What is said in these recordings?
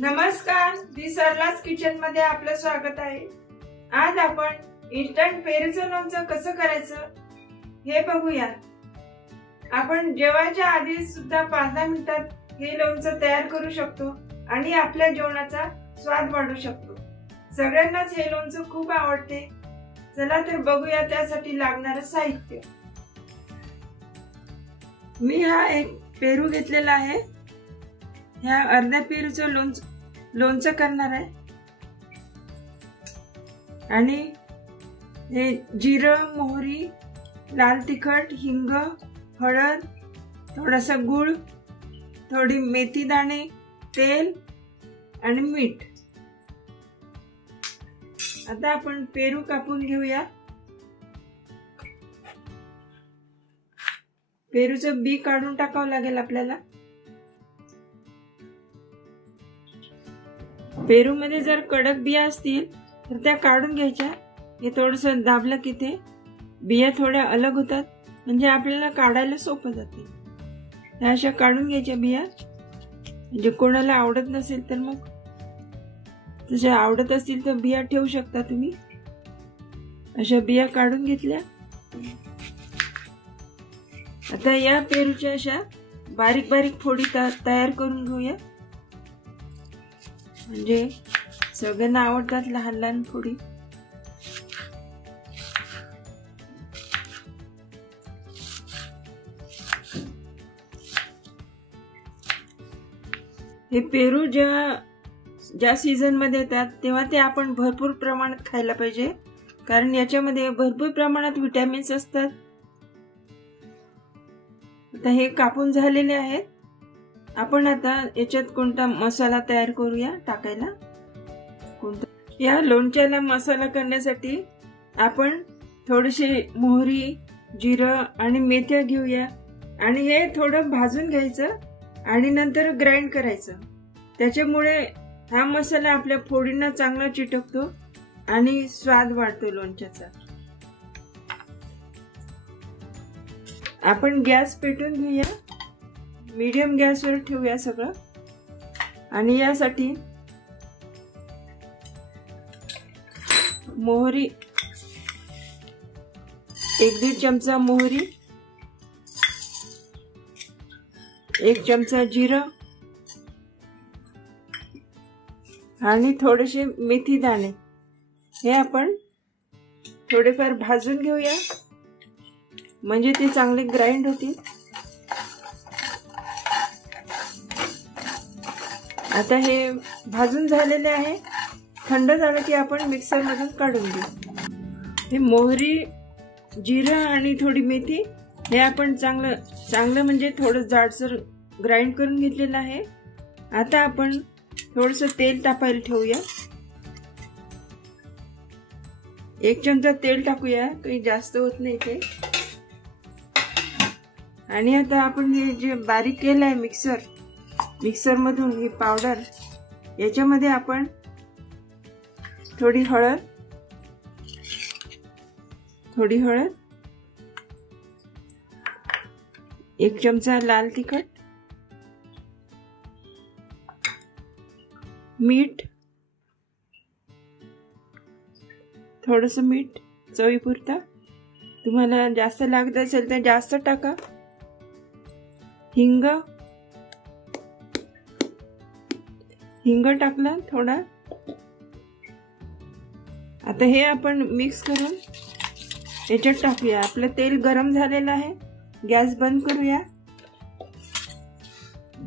नमस्कार, दी सरलास किचन मध्ये आपलं स्वागत आहे। आज आपण इन्स्टंट पेरूचं लोणचं कसं करायचं हे बघूया। आपण जेवायच्या आधी सुद्धा 5-10 मिनिटात हे लोणचं तयार करू शकतो आणि आपल्या जेवणाचा स्वाद वाढवू शकतो। सगळ्यांनाच हे लोणचं खूप आवडते। चला तर बघूया त्यासाठी लागणारे साहित्य। मी हा एक पेरू घेतलेला आहे। ह्या अर्ध्या पेरूचं लोणचं करणार आहे आणि हे जिरं, मोहरी, लाल तिखट, हिंग, हळद, थोडासा गूळ, थोडी मेथी दाणे, तेल आणि मीठ। आता आपण पेरू कापून घेऊया। पेरूचं बी काढून टाकावं लागेल आपल्याला। पेरू मध्ये जर कडक बिया असतील तर त्या काढून घ्यायच्या। हे थोडंसं दाबलं की ते बिया थोड्या अलग होतात, म्हणजे आपल्याला काढायला सोपं जाते। ह्या अशा काढून घ्यायच्या बिया। म्हणजे कोणाला आवडत नसेल तर मग तशा आवडत असतील तर बिया ठेवू शकता तुम्ही। अशा बिया काढून घेतल्या। आता या पेरूच्या अशा बारीक बारीक फोडी तयार करून घेऊया। म्हणजे सगळ्यांना आवडतात लहान लहान फोडी। हे पेरू ज्या सीझन मध्ये येतात तेव्हा ते आपण भरपूर प्रमाणात खायला पाहिजे, कारण याच्यामध्ये भरपूर प्रमाणात विटॅमिन्स असतात। आता हे कापून झालेले आहेत। आपण आता याच्यात कोणता मसाला तयार करूया टाकायला। या लोणच्याला मसाला करण्यासाठी आपण थोडीशी मोहरी, जिरं आणि मेथ्या घेऊया आणि हे थोडं भाजून घ्यायचं आणि नंतर ग्राइंड करायचं। त्याच्यामुळे हा मसाला आपल्या फोडींना चांगला चिटकतो आणि स्वाद वाढतो लोणच्याचा। आपण गॅस पेटवून घेऊया। मीडियम गॅसवर ठेवूया सगळं। आणि यासाठी मोहरी 1-1.5 चमचा मोहरी, 1 चमचा जिरं आणि थोडेसे मेथी दाणे हे आपण थोडेफार भाजून घेऊया, म्हणजे ते चांगले ग्राइंड होतील। आता हे भाजून झालेले आहे। थंड झालं की आपण मिक्सर मधून काढून घेऊ। हे मोहरी, जिरं आणि थोडी मेथी हे आपण चांगलं म्हणजे थोडं जाडसर ग्राइंड करून घेतलेलं आहे। आता आपण थोडंसं तेल तापायला ठेवूया। 1 चमचा तेल टाकूया, काही जास्त होत नाही ते। आणि आता आपण हे जे बारीक केलं आहे मिक्सर मधून ही पावडर, याच्यामध्ये आपण थोडी हळद, 1 चमचा लाल तिखट, मीठ, थोडंसं मीठ चवीपुरतं। तुम्हाला जास्त लागत असेल तर जास्त टाका। हिंग टाकला थोडा। आता हे आपण मिक्स करून याच्यात टाकूया। आपलं तेल गरम झालेलं आहे। गॅस बंद करूया।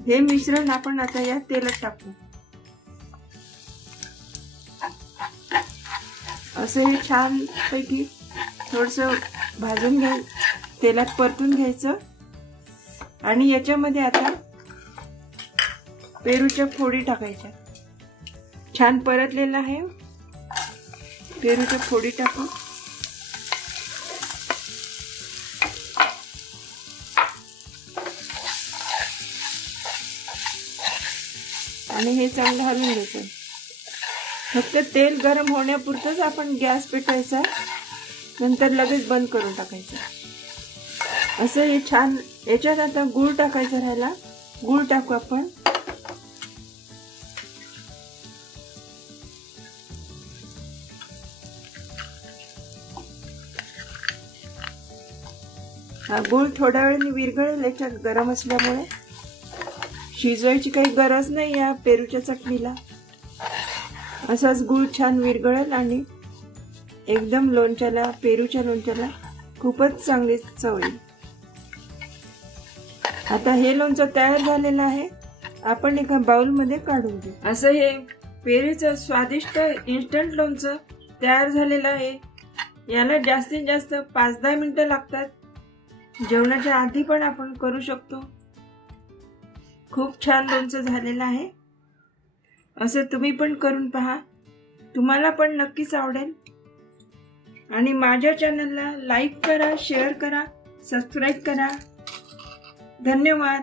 हे मिश्रण आपण आता या तेलात टाकू। असं हे छान पैकी थोडंसं भाजून तेलात परतून घ्यायचं। आणि याच्यामध्ये आता पेरूच्या फोडी टाकायच्या। छान परतलेला आहे। पेरूच्या फोडी टाकू आणि हे चांगलं हलवून घ्यायचं। फक्त तेल गरम होण्यापुरतच आपण गॅस पेटवायचा, नंतर लगेच बंद करून टाकायचं। असं हे छान। याच्यात आता गूळ टाकायचा राहिला। गूळ टाकू आपण। हा गूळ थोड्या वेळाने विरघळेल याच्यात गरम असल्यामुळे. शिजवायची काही गरज नाही या पेरूच्या चटणीला. असाच गूळ छान विरघळेल आणि एकदम लोणच्याला, पेरूच्या लोणच्याला खूपच चांगली चव येईल. आता हे लोणचं तयार झालेलं आहे. आपण एका बाउलमध्ये काढून घेऊ. असं हे पेरूचं स्वादिष्ट इन्स्टंट लोणचं तयार झालेलं आहे. याला जास्तीत जास्त 5-10 मिनिटं लागतात. जेवणाच्या आधी पण आपण करू शकतो. खूप छान लोणचं झालेलं आहे. असं तुम्ही पण करून पहा, तुम्हाला पण नक्कीच आवडेल. आणि माझ्या चॅनलला लाईक करा, शेअर करा, सबस्क्राईब करा. धन्यवाद.